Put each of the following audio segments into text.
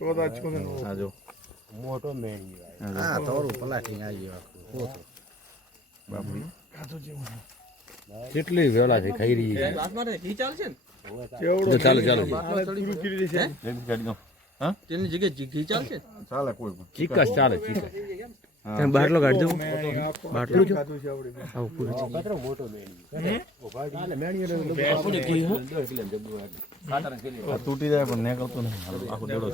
આ જો મોટો મેળી હા થોડું પ્લાસ્ટિક આવી ગયું બાપડી કેટલી વેળા થી ખાઈ રહી છે ચાલો ચાલો હા તેની જગ્યાએ ઘી ચાલશે ચાલે કોઈ ચીકસ ચાલે ચીકસ બાટલો કાઢ દઉં બાટલો આવું પૂરું મોટો મેળી તૂટી જાય પણ નીકળતું નહીં આખો દેડો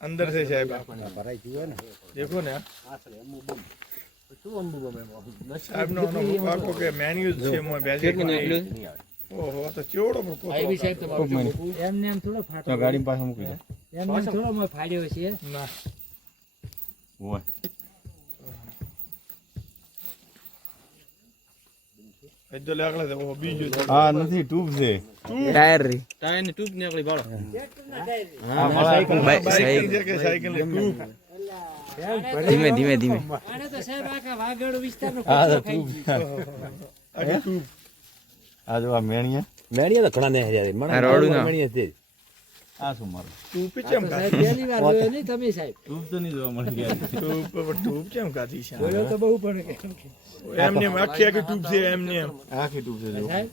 અંદર से साहब ભરાઈ ગયું ને देखो ने साहब नो बाको के मेन्यू છે મોય બેઝિક ઓહો તો ચેવડો પર કોતો આઈવી સાહેબ તમારો એમને એમ થોડો ફાટો તો ગાડી પાસે મૂકી દે એમને એમ થોડો મોય ફાડ્યો છે ના ઓય એ તો લાગલા દે ઓ બીજો આ નથી ટ્યુબ છે ટાયર રી ટાયર ની ટ્યુબ નીકળી બાળો હા સાયકલ સાયકલ કે સાયકલ ને ટ્યુબ ધીમે ધીમે ધીમે આને તો સાહેબ આખા વાગડ વિસ્તારનો આ કચરો ટ્યુબ ખાઈ ટ્યુબ આ જો આ મેણિયા તો ઘણા ને હરિયા આ રોડું ના મણી હતી આ શું મારું ટ્યુબ કેમ સાહેબ પહેલી વાર જોયો નહીં તમે સાહેબ ટ્યુબ તો નહીં જોવા મળી ગયા ટ્યુબ કેમ કાઢી છે જોયો તો બહુ પણ એમને આખી આખી ટ્યુબ છે એમને એમ આખી ટ્યુબ છે જો સાહેબ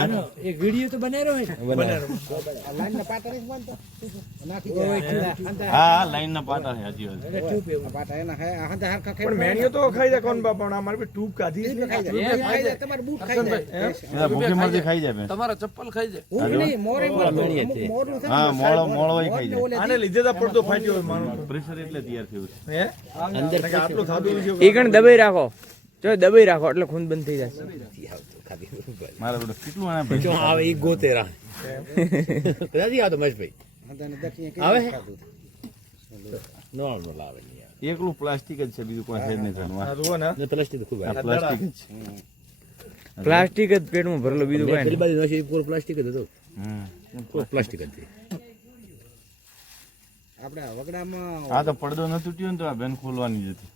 આનો એક વિડિયો તો બનાવ્યો હોય લાઈન ના પાટા નહીં બનતો નાખી હા લાઈન ના પાટા છે હજી એટલે ટ્યુબ એવું પાટા એના હે હંધા હરખા પણ મેન્યુ તો ખાઈ જાય કોણ બાપા પણ અમારે ટ્યુબ કાઢી છે ખાઈ જાય તમારે બૂટ ખાઈ જાય એના ભૂખે મરજી ખાઈ જાય બેન તમારા ચપ્પલ ખાઈ જાય હું નહીં મોરે મોડું છે હા મોળો ખાઈ જાય આને લીધે તો પડતો ફાટ્યો હોય મારો પ્રેશર એટલે તૈયાર થયું છે હે અંદર આટલું થાતું છે ઈ કણ દબાઈ રાખો જો દબાઈ રાખો એટલે ખૂન બંધ થઈ જશે મારા બધું કેટલું આના ભાઈ આવે ઈ ગોતેરા કદાચ આવતો મહેશભાઈ આવે નોર્મલ આવે એકલું પ્લાસ્ટિક જ છે બીજું કોઈ છે નહીં જાણવા આ જુઓ ને ને પ્લાસ્ટિક ખૂબ આ પ્લાસ્ટિક જ છે પ્લાસ્ટિક જ પેટમાં ભરેલો બીજું કઈ પેલી બાજુ નસી પૂરો પ્લાસ્ટિક જ હતો પૂરો પ્લાસ્ટિક જ આપણે વગડામાં આ તો પડદો ન તૂટ્યો ને તો આ બેન ખોલવાની જ હતી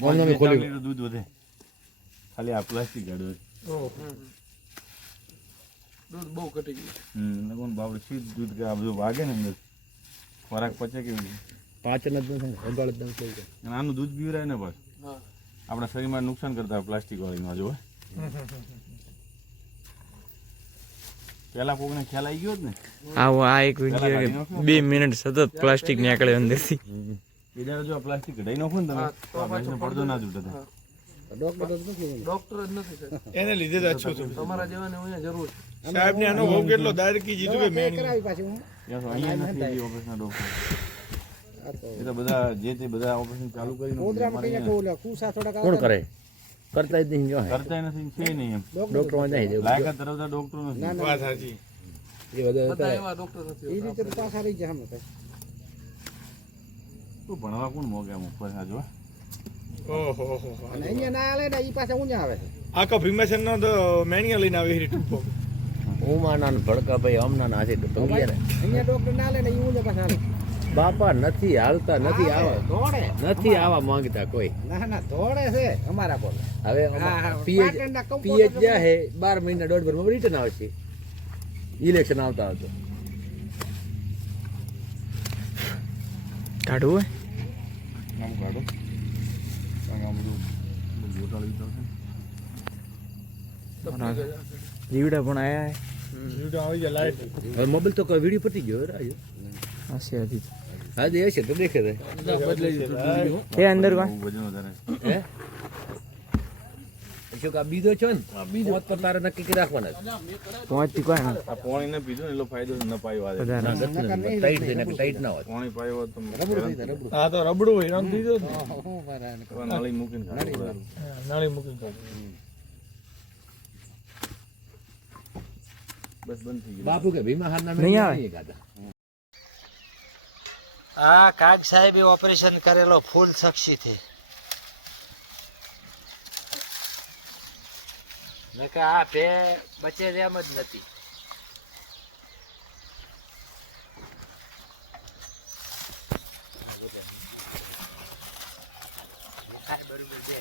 બોલને ખોલી લીટર દૂધ વધે ખાલી આ પ્લાસ્ટિક ગાડ્યો ઓહો દૂધ બહુ ઘટી ગયું લગન બાપડે સીધ દૂધ કે આ બધું વાગે ને અંદર ખોરાક પચે કેવી પાચન જ ન થાય અંગાળ જ ન થાય અને આનું દૂધ પીવરાય ને બસ હા આપણા શરીરમાં નુકસાન કરતા હોય પ્લાસ્ટિક વાળીમાં જો પેલા કોકને ખ્યાલ આવી ગયો જ ને આવો આ એક વિડિયો 2 મિનિટ સતત પ્લાસ્ટિક નીકળે અંદરથી બીજા જો આ પ્લાસ્ટિક કઢાઈ નાખો ને તમે તો આ બેનને પડદો ના તૂટે ડોક્ટર જ નથી ડોક્ટર જ નથી સાહેબ એને લીધે જ અચ્છું છું તમારા જેવાને અહીંયા જરૂર છે સાહેબ ને આનો બહુ કેટલો દાયરકી જીધું કે મેન્યુ કરાવી પાછી હું ત્યાં તો અહીંયા નથી ઓપરેશન ડોક્ટર એ તો બધા જે તે બધા ઓપરેશન ચાલુ કરીને ગોદરામાં કઈ કહું કુસા થોડા કોણ કરે કરતા જ નહીં જો કરતા નથી છે નહીં એમ ડોક્ટર માં નહીં લાયકાત ધરાવતા ડોક્ટર નથી વાત સાચી એ બધા બધા એવા ડોક્ટર એ નથી રીતે તો પાછા રહી જાય હમ તો ભણવા કોણ મોગે આમ ઉપર આ જો ઓહો અને અહીંયા ના આલે ને ઈ પાછા ઊંઝા આવે છે આખો ભીમાસન નો તો મેન્યુ લઈને આવી રી ટ્યુબ ઉમાના ભડકા ભાઈ હમણાં ના છે તો પંગીએ ને અહીંયા ડોક્ટર ના આલે ને ઈ ઊંઝા પાછા આવે બાપા નથી હાલતા નથી આવા દોડે નથી આવા માંગતા કોઈ ના ના દોડે છે અમારા બોલ હવે હા, હા. પીએચ પાટણના કમ્પાઉન્ડર પીએચ જ્યાં હે 12 મહિના 1.5 વર્ષમાં રિટર્ન આવશે ઇલેક્શન આવતા હતો કાઢવું હોય આમ કાઢો કારણ આમ બધું ગોટાળી તો છે જીવડા પણ આયા જીવડો આવી જાય લાઈટ હવે મોબાઈલ તો કોઈ વિડીયો પતી ગયો રાજો હશે હજી હા દે છે તો દેખે દે એ અંદર કોણ બહુ વજન વધારે હે શું કા બીજો છો ને બીજો તો તારે નક્કી કરી રાખવાના પહોંચતી કોણ આ પાણી ને પીધું ને એટલો ફાયદો ન પાયો આ વધારે ટાઈટ છે ને ટાઈટ ના હોય પાણી પાયો હોત તો હા તો રબડું હોય આમ દીધો ને નળી મૂકીને ખાધું. નાળી મૂકીને ખાધું. બસ બંધ થઈ ગયું બાપુ કે ભીમા હારના નહીં આવે. ગાતા આ કાગ સાહેબે ઓપરેશન કરેલો ફૂલ સાક્ષી છે નકે આ ભે બચે જ એમ જ નથી બરોબર છે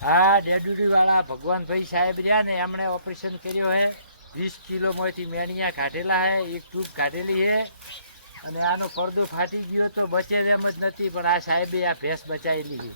હા ડેડુડી વાળા ભગવાનભાઈ સાહેબ રહ્યા ને એમણે ઓપરેશન કર્યો હે 20 કિલોમાંથી મેણિયા કાઢેલા હે એક ટ્યુબ કાઢેલી હે અને આનો પડદો ફાટી ગયો તો બચે એમ જ નથી પણ આ સાહેબે આ ભેંસ બચાવેલી છે